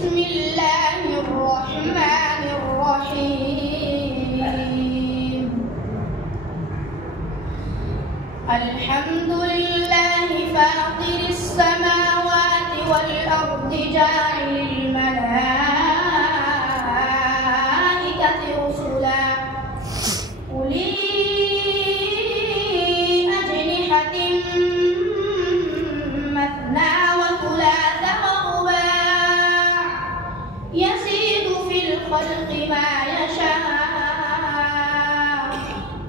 بسم الله الرحمن الرحيم. الحمد لله فاطر السماوات والأرض جاعل الملائكة رسلا أولي أجنحة مثنى وثلاث ورباع يزيد في الخلق ما يشاء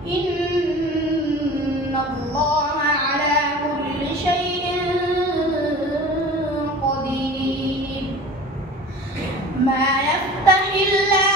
إن الله على كل شيء قدير. ما يفتح الله